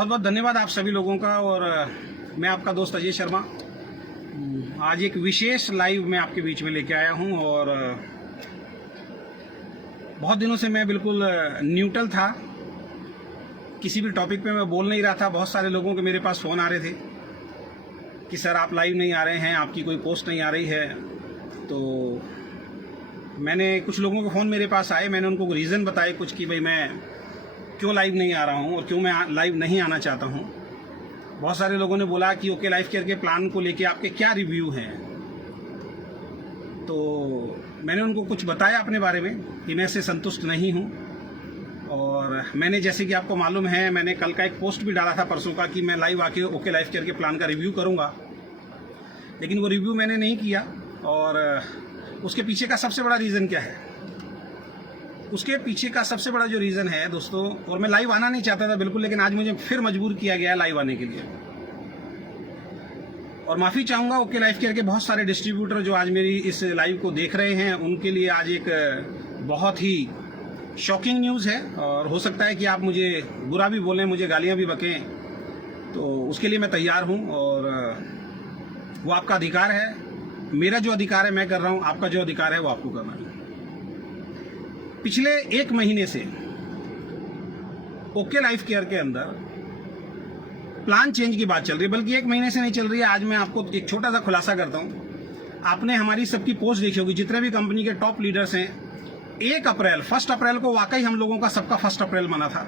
बहुत बहुत धन्यवाद आप सभी लोगों का। और मैं आपका दोस्त अजय शर्मा आज एक विशेष लाइव में आपके बीच में लेके आया हूं। और बहुत दिनों से मैं बिल्कुल न्यूट्रल था, किसी भी टॉपिक पे मैं बोल नहीं रहा था। बहुत सारे लोगों के मेरे पास फ़ोन आ रहे थे कि सर आप लाइव नहीं आ रहे हैं, आपकी कोई पोस्ट नहीं आ रही है। तो मैंने कुछ लोगों के फ़ोन मेरे पास आए, मैंने उनको रीज़न बताए कुछ कि भाई मैं क्यों लाइव नहीं आ रहा हूँ और क्यों मैं लाइव नहीं आना चाहता हूँ। बहुत सारे लोगों ने बोला कि ओके लाइफ केयर के प्लान को लेके आपके क्या रिव्यू हैं। तो मैंने उनको कुछ बताया अपने बारे में कि मैं इससे संतुष्ट नहीं हूँ। और मैंने, जैसे कि आपको मालूम है, मैंने कल का एक पोस्ट भी डाला था परसों का कि मैं लाइव आके ओके लाइफ केयर के प्लान का रिव्यू करूँगा, लेकिन वो रिव्यू मैंने नहीं किया। और उसके पीछे का सबसे बड़ा रीज़न क्या है? उसके पीछे का सबसे बड़ा जो रीज़न है दोस्तों, और मैं लाइव आना नहीं चाहता था बिल्कुल, लेकिन आज मुझे फिर मजबूर किया गया है लाइव आने के लिए। और माफ़ी चाहूँगा ओके लाइफ केयर के बहुत सारे डिस्ट्रीब्यूटर जो आज मेरी इस लाइव को देख रहे हैं, उनके लिए आज एक बहुत ही शॉकिंग न्यूज़ है। और हो सकता है कि आप मुझे बुरा भी बोलें, मुझे गालियाँ भी बकें, तो उसके लिए मैं तैयार हूँ। और वो आपका अधिकार है, मेरा जो अधिकार है मैं कर रहा हूँ, आपका जो अधिकार है वो आपको करना है। पिछले 1 महीने से ओके लाइफ केयर के अंदर प्लान चेंज की बात चल रही है, बल्कि 1 महीने से नहीं चल रही है। आज मैं आपको एक छोटा सा खुलासा करता हूं। आपने हमारी सबकी पोस्ट देखी होगी, जितने भी कंपनी के टॉप लीडर्स हैं। 1 अप्रैल को वाकई हम लोगों का सबका 1 अप्रैल मना था,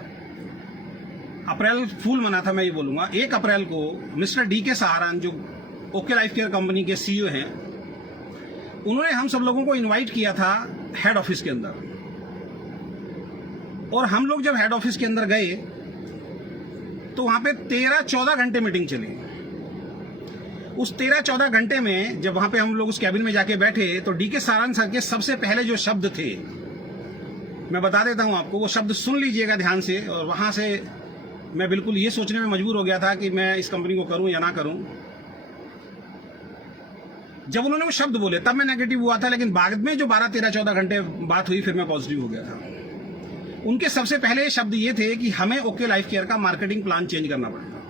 अप्रैल फूल मना था, मैं ये बोलूंगा। 1 अप्रैल को मिस्टर DK सहारन, जो ओके लाइफ केयर कंपनी के CEO हैं, उन्होंने हम सब लोगों को इन्वाइट किया था हेड ऑफिस के अंदर। और हम लोग जब हेड ऑफिस के अंदर गए तो वहां पे 13-14 घंटे मीटिंग चली। उस 13-14 घंटे में जब वहां पे हम लोग उस कैबिन में जाके बैठे तो DK सहारन सर के सबसे पहले जो शब्द थे, मैं बता देता हूं आपको, वो शब्द सुन लीजिएगा ध्यान से। और वहां से मैं बिल्कुल ये सोचने में मजबूर हो गया था कि मैं इस कंपनी को करूं या ना करूं। जब उन्होंने वो शब्द बोले तब मैं नेगेटिव हुआ था, लेकिन बाद में जो 12-13-14 घंटे बात हुई फिर मैं पॉजिटिव हो गया था। उनके सबसे पहले शब्द ये थे कि हमें ओके लाइफ केयर का मार्केटिंग प्लान चेंज करना पड़ेगा।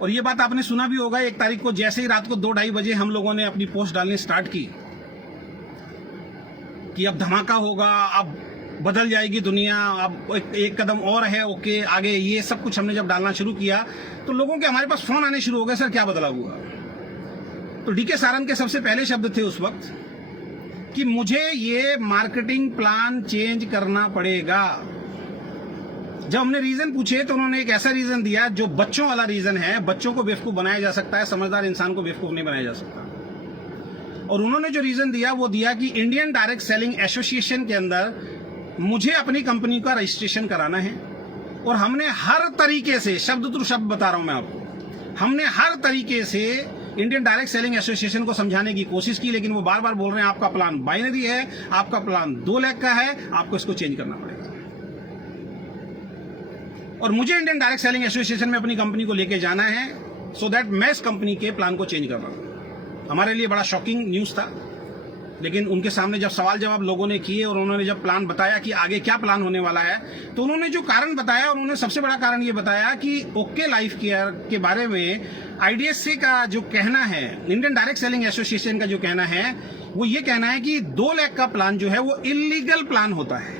और ये बात आपने सुना भी होगा, 1 तारीख को जैसे ही रात को 2-2:30 बजे हम लोगों ने अपनी पोस्ट डालनी स्टार्ट की कि अब धमाका होगा, अब बदल जाएगी दुनिया, अब एक कदम और है ओके आगे, ये सब कुछ हमने जब डालना शुरू किया तो लोगों के हमारे पास फोन आने शुरू हो गए, सर क्या बदला हुआ। तो DK सहारन के सबसे पहले शब्द थे उस वक्त कि मुझे ये मार्केटिंग प्लान चेंज करना पड़ेगा। जब हमने रीजन पूछे तो उन्होंने एक ऐसा रीजन दिया जो बच्चों वाला रीजन है। बच्चों को बेवकूफ बनाया जा सकता है, समझदार इंसान को बेवकूफ नहीं बनाया जा सकता। और उन्होंने जो रीजन दिया वो दिया कि इंडियन डायरेक्ट सेलिंग एसोसिएशन के अंदर मुझे अपनी कंपनी का रजिस्ट्रेशन कराना है। और हमने हर तरीके से, शब्द टू शब्द बता रहा हूं मैं आपको, हमने हर तरीके से इंडियन डायरेक्ट सेलिंग एसोसिएशन को समझाने की कोशिश की, लेकिन वो बार बार बोल रहे हैं आपका प्लान बाइनरी है, आपका प्लान 2 लाख का है, आपको इसको चेंज करना पड़ेगा। और मुझे इंडियन डायरेक्ट सेलिंग एसोसिएशन में अपनी कंपनी को लेके जाना है, सो दैट मैं इस कंपनी के प्लान को चेंज कर रहा हूं। हमारे लिए बड़ा शॉकिंग न्यूज था, लेकिन उनके सामने जब सवाल जवाब लोगों ने किए और उन्होंने जब प्लान बताया कि आगे क्या प्लान होने वाला है, तो उन्होंने जो कारण बताया, उन्होंने सबसे बड़ा कारण ये बताया कि ओके लाइफ केयर के बारे में IDSA का जो कहना है, इंडियन डायरेक्ट सेलिंग एसोसिएशन का जो कहना है, वो ये कहना है कि 2 लाख का प्लान जो है वो इलीगल प्लान होता है।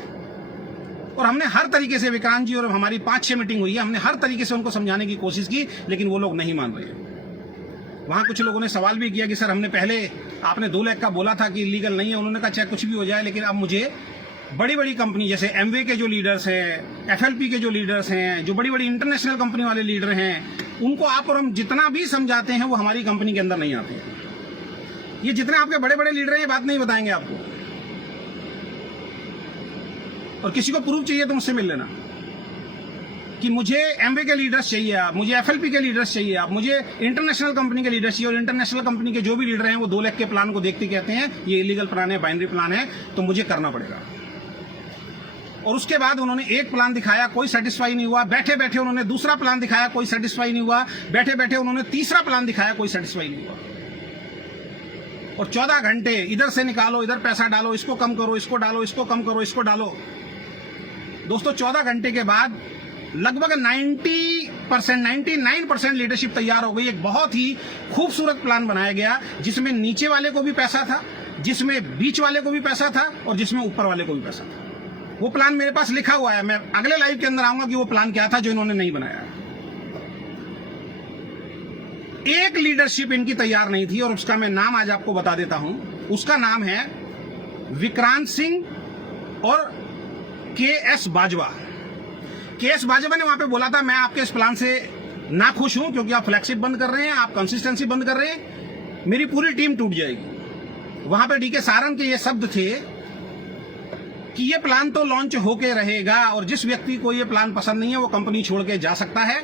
और हमने हर तरीके से, विक्रांत जी और हमारी 5-6 मीटिंग हुई है, हमने हर तरीके से उनको समझाने की कोशिश की, लेकिन वो लोग नहीं मान रहे। वहां कुछ लोगों ने सवाल भी किया कि सर हमने पहले, आपने 2 लाख का बोला था कि इलीगल नहीं है। उन्होंने कहा चाहे कुछ भी हो जाए, लेकिन अब मुझे बड़ी बड़ी कंपनी जैसे एमवे के जो लीडर्स हैं, FLP के जो लीडर्स हैं, जो बड़ी बड़ी इंटरनेशनल कंपनी वाले लीडर हैं, उनको आप और हम जितना भी समझाते हैं वो हमारी कंपनी के अंदर नहीं आते हैं। ये जितने आपके बड़े बड़े लीडर हैं ये बात नहीं बताएंगे आपको। और किसी को प्रूफ चाहिए तो मुझसे मिल लेना कि मुझे एमवे के लीडर्स चाहिए, आप मुझे FLP के लीडर्स चाहिए, आप मुझे इंटरनेशनल कंपनी के लीडर्स चाहिए। और इंटरनेशनल कंपनी के जो भी लीडर हैं वो 2 लाख के प्लान को देखते कहते हैं ये इलीगल प्लान है, बाइनरी प्लान है, तो मुझे करना पड़ेगा। और उसके बाद उन्होंने एक प्लान दिखाया, कोई सेटिस्फाई नहीं हुआ। बैठे बैठे उन्होंने दूसरा प्लान दिखाया, कोई सेटिस्फाई नहीं हुआ। बैठे बैठे उन्होंने तीसरा प्लान दिखाया, कोई सेटिस्फाई नहीं हुआ। और 14 घंटे इधर से निकालो, इधर पैसा डालो, इसको कम करो, इसको डालो, इसको कम करो, इसको डालो। दोस्तों 14 घंटे के बाद लगभग 99% लीडरशिप तैयार हो गई। एक बहुत ही खूबसूरत प्लान बनाया गया जिसमें नीचे वाले को भी पैसा था, जिसमें बीच वाले को भी पैसा था और जिसमें ऊपर वाले को भी पैसा था। वो प्लान मेरे पास लिखा हुआ है, मैं अगले लाइव के अंदर आऊंगा कि वो प्लान क्या था जो इन्होंने नहीं बनाया। एक लीडरशिप इनकी तैयार नहीं थी और उसका मैं नाम आज आपको बता देता हूं। उसका नाम है विक्रांत सिंह और के.एस. बाजवा। के.एस. बाजवा ने वहां पे बोला था मैं आपके इस प्लान से ना खुश हूं क्योंकि आप फ्लैगशिप बंद कर रहे हैं, आप कंसिस्टेंसी बंद कर रहे हैं, मेरी पूरी टीम टूट जाएगी। वहां पे डी.के. सारन के ये शब्द थे कि ये प्लान तो लॉन्च होके रहेगा और जिस व्यक्ति को ये प्लान पसंद नहीं है वो कंपनी छोड़ के जा सकता है।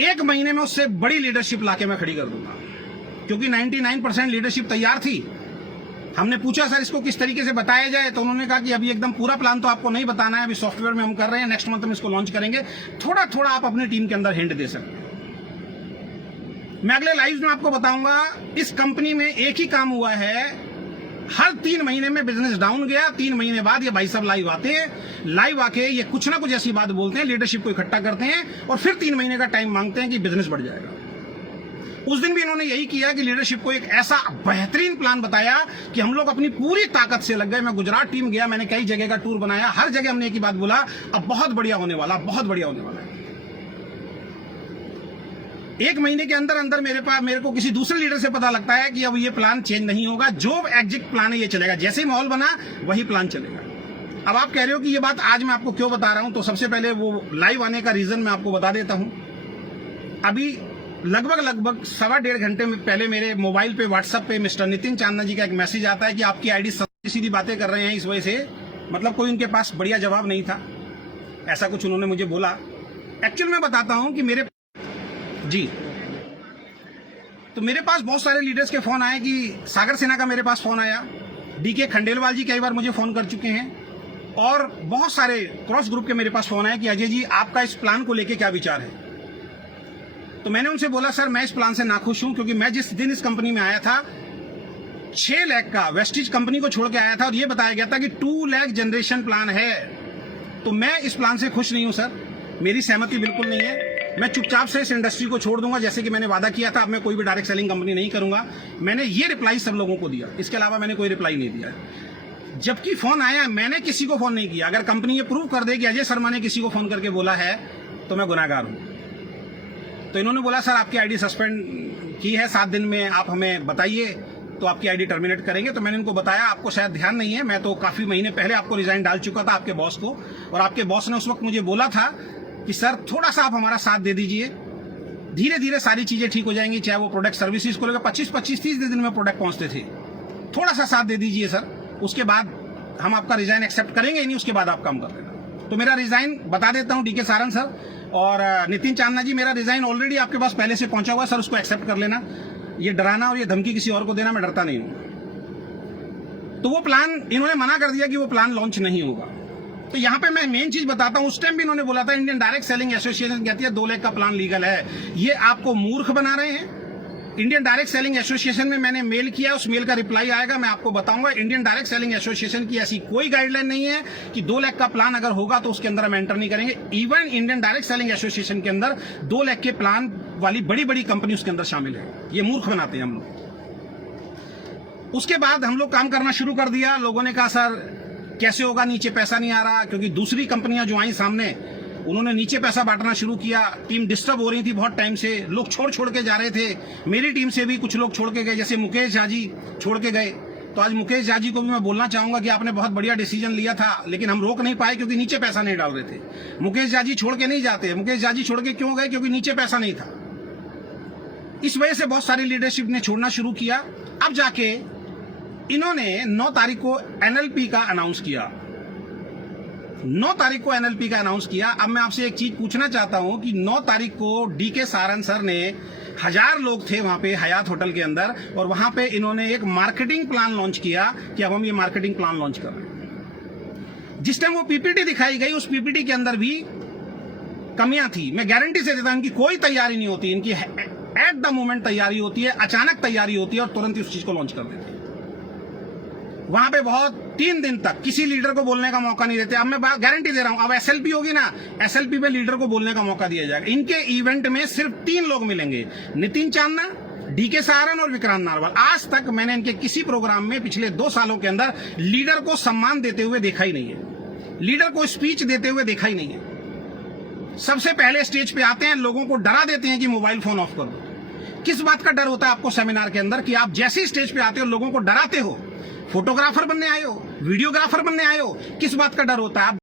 1 महीने में उससे बड़ी लीडरशिप लाके मैं खड़ी कर दूंगा, क्योंकि 99% लीडरशिप तैयार थी। हमने पूछा सर इसको किस तरीके से बताया जाए, तो उन्होंने कहा कि अभी एकदम पूरा प्लान तो आपको नहीं बताना है, अभी सॉफ्टवेयर में हम कर रहे हैं, नेक्स्ट मंथ में इसको लॉन्च करेंगे, थोड़ा थोड़ा आप अपनी टीम के अंदर हिंट दे सकते हैं। मैं अगले लाइव में आपको बताऊंगा। इस कंपनी में एक ही काम हुआ है, हर 3 महीने में बिजनेस डाउन गया, 3 महीने बाद ये भाई साहब लाइव आते हैं, लाइव आके ये कुछ ना कुछ ऐसी बात बोलते हैं, लीडरशिप को इकट्ठा करते हैं और फिर 3 महीने का टाइम मांगते हैं कि बिजनेस बढ़ जाएगा। उस दिन भी इन्होंने यही किया कि लीडरशिप को एक ऐसा बेहतरीन प्लान बताया कि हम लोग अपनी पूरी ताकत से लग गए। मैं गुजरात टीम गया, मैंने कई जगह का टूर बनाया, हर जगह हमने एक ही बात बोला, अब बहुत बढ़िया होने वाला, बहुत बढ़िया होने वाला है। 1 महीने के अंदर अंदर मेरे को किसी दूसरे लीडर से पता लगता है कि अब ये प्लान चेंज नहीं होगा, जो एग्जिट प्लान है ये चलेगा, जैसे ही माहौल बना वही प्लान चलेगा। अब आप कह रहे हो कि ये बात आज मैं आपको क्यों बता रहा हूं, तो सबसे पहले वो लाइव आने का रीजन मैं आपको बता देता हूं। अभी लगभग 1.25 घंटे पहले मेरे मोबाइल पे व्हाट्सएप पे मिस्टर नितिन चांदना जी का एक मैसेज आता है कि आपकी आईडी सीधी सीधी बातें कर रहे हैं, इस वजह से मतलब कोई उनके पास बढ़िया जवाब नहीं था, ऐसा कुछ उन्होंने मुझे बोला। एक्चुअल में बताता हूं कि मेरे पास बहुत सारे लीडर्स के फोन आए, कि सागर सिन्हा का मेरे पास फोन आया, डी.के. खंडेलवाल जी कई बार मुझे फोन कर चुके हैं और बहुत सारे क्रॉस ग्रुप के मेरे पास फोन आए कि अजय जी आपका इस प्लान को लेके क्या विचार है। तो मैंने उनसे बोला सर मैं इस प्लान से नाखुश हूं, क्योंकि मैं जिस दिन इस कंपनी में आया था 6 लाख का वेस्टिज कंपनी को छोड़ के आया था और ये बताया गया था कि 2 लाख जनरेशन प्लान है। तो मैं इस प्लान से खुश नहीं हूं सर, मेरी सहमति बिल्कुल नहीं है। मैं चुपचाप से इस इंडस्ट्री को छोड़ दूंगा, जैसे कि मैंने वादा किया था। अब मैं कोई भी डायरेक्ट सेलिंग कंपनी नहीं करूंगा। मैंने ये रिप्लाई सब लोगों को दिया, इसके अलावा मैंने कोई रिप्लाई नहीं दिया। जबकि फोन आया, मैंने किसी को फोन नहीं किया। अगर कंपनी ये प्रूव कर दे कि अजय शर्मा ने किसी को फोन करके बोला है तो मैं गुनाहगार हूं। तो इन्होंने बोला सर आपकी आईडी सस्पेंड की है, 7 दिन में आप हमें बताइए तो आपकी आईडी टर्मिनेट करेंगे। तो मैंने इनको बताया आपको शायद ध्यान नहीं है, मैं तो काफी महीने पहले आपको रिजाइन डाल चुका था आपके बॉस को, और आपके बॉस ने उस वक्त मुझे बोला था कि सर थोड़ा सा आप हमारा साथ दे दीजिए, धीरे धीरे सारी चीजें ठीक हो जाएंगी। चाहे वो प्रोडक्ट सर्विसेज को लेकर 25-30 दिन में प्रोडक्ट पहुंचते थे, थोड़ा सा साथ दे दीजिए सर, उसके बाद हम आपका रिजाइन एक्सेप्ट करेंगे ही नहीं, उसके बाद आप काम कर लेना। तो मेरा रिजाइन बता देता हूं, डी.के. सारन सर और नितिन चांदना जी, मेरा रिजाइन ऑलरेडी आपके पास पहले से पहुंचा हुआ सर, उसको एक्सेप्ट कर लेना। ये डराना और ये धमकी किसी और को देना मैं डरता नहीं हूं। तो वो प्लान इन्होंने मना कर दिया कि वो प्लान लॉन्च नहीं होगा। तो यहां पे मैं मेन चीज बताता हूं, उस टाइम भी इन्होंने बोला था इंडियन डायरेक्ट सेलिंग एसोसिएशन कहती है 2 लाख का प्लान लीगल है। ये आपको मूर्ख बना रहे हैं। इंडियन डायरेक्ट सेलिंग एसोसिएशन में मैंने मेल किया, उस मेल का रिप्लाई आएगा, मैं आपको बताऊंगा। इंडियन डायरेक्ट सेलिंग एसोसिएशन की ऐसी कोई गाइडलाइन नहीं है कि 2 लाख का प्लान अगर होगा तो उसके अंदर हम एंटर नहीं करेंगे। Even Indian direct selling association के अंदर 2 लाख के प्लान वाली बड़ी बड़ी कंपनी उसके अंदर शामिल है। ये मूर्ख बनाते हैं हम लोग। उसके बाद हम लोग काम करना शुरू कर दिया। लोगों ने कहा सर कैसे होगा, नीचे पैसा नहीं आ रहा, क्योंकि दूसरी कंपनियां जो आई सामने उन्होंने नीचे पैसा बांटना शुरू किया। टीम डिस्टर्ब हो रही थी बहुत टाइम से, लोग छोड़ के जा रहे थे। मेरी टीम से भी कुछ लोग छोड़ के गए, जैसे मुकेश झा जी छोड़ के गए। तो आज मुकेश झा जी को भी मैं बोलना चाहूंगा कि आपने बहुत बढ़िया डिसीजन लिया था, लेकिन हम रोक नहीं पाए क्योंकि नीचे पैसा नहीं डाल रहे थे। मुकेश झा जी छोड़ के नहीं जाते। मुकेश झा जी छोड़ के क्यों गए? क्योंकि नीचे पैसा नहीं था। इस वजह से बहुत सारी लीडरशिप ने छोड़ना शुरू किया। अब जाके इन्होंने 9 तारीख को एनएलपी का अनाउंस किया। 9 तारीख को एनएलपी का अनाउंस किया। अब मैं आपसे एक चीज पूछना चाहता हूं कि 9 तारीख को डी.के. सारन सर ने 1000 लोग थे वहां पे हयात होटल के अंदर, और वहां पे इन्होंने एक मार्केटिंग प्लान लॉन्च किया कि अब हम ये मार्केटिंग प्लान लॉन्च कर रहे हैं। जिस टाइम वो पीपीटी दिखाई गई, उस पीपीटी के अंदर भी कमियां थी। मैं गारंटी से देता हूं इनकी कोई तैयारी नहीं होती, इनकी एट द मोमेंट तैयारी होती है, अचानक तैयारी होती है और तुरंत ही उस चीज को लॉन्च कर देती है। वहां पे बहुत 3 दिन तक किसी लीडर को बोलने का मौका नहीं देते। अब मैं गारंटी दे रहा हूं, अब एसएलपी होगी ना, एसएलपी पे लीडर को बोलने का मौका दिया जाएगा। इनके इवेंट में सिर्फ 3 लोग मिलेंगे, नितिन चांदना, डीके सहारन और विक्रांत नारवाल। आज तक मैंने इनके किसी प्रोग्राम में पिछले 2 सालों के अंदर लीडर को सम्मान देते हुए देखा ही नहीं है, लीडर को स्पीच देते हुए देखा ही नहीं है। सबसे पहले स्टेज पे आते हैं, लोगों को डरा देते हैं कि मोबाइल फोन ऑफ करो। किस बात का डर होता है आपको सेमिनार के अंदर कि आप जैसे स्टेज पे आते हो लोगों को डराते हो? फोटोग्राफर बनने आए हो, वीडियोग्राफर बनने आए हो, किस बात का डर होता है? आप